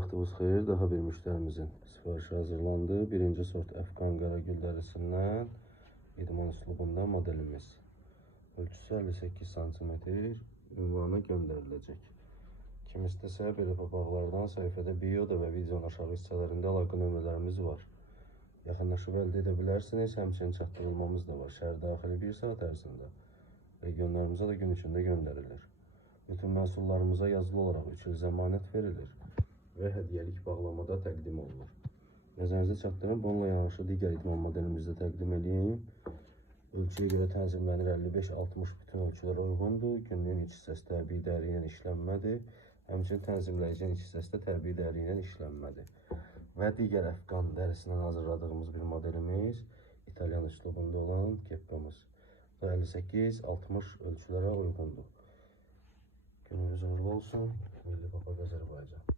vaxtınız xeyir. Daha bir müştərimizin sifarişi hazırlandı. Birinci sort Əfqan Qaragül dərisindən idman üslubunda modelimiz. Ölçüsü 58 cm, ünvana göndəriləcək. Kim istəsə belə papaqlardan səhifədə bioda və videonun aşağı hissələrində əlaqə nömrələrimiz var. Yaxınlaşıb əldə edə bilərsiniz. Həmçinin çatdırılmamız da var. Şəhər daxili 1 saat ərzində regionlarımıza da gün içində göndərilir. Bütün məhsullarımıza yazılı olaraq 3 il zəmanət verilir və hədiyyəlik bağlamada təqdim olunur. Nəzərinizə çatdırın, bununla yanaşı digər idman modelimizdə təqdim edeyim. Ölçüyə görə tənzimlənir, 55-60 bütün ölçülərə uyğundur. Günlüyün iç hissəsi təbii dəri ilə işlənmədir. Həmçinin tənzimləyicinin iç hissəsi də təbii dəri ilə işlənmədir. Və digər Əfqan dərisindən hazırladığımız bir modelimiz İtalyan üslubunda olan keppamız. 58-60 ölçülərə uyğundur. Gününüz uğurlu olsun. Milli Papaq Azərbaycan.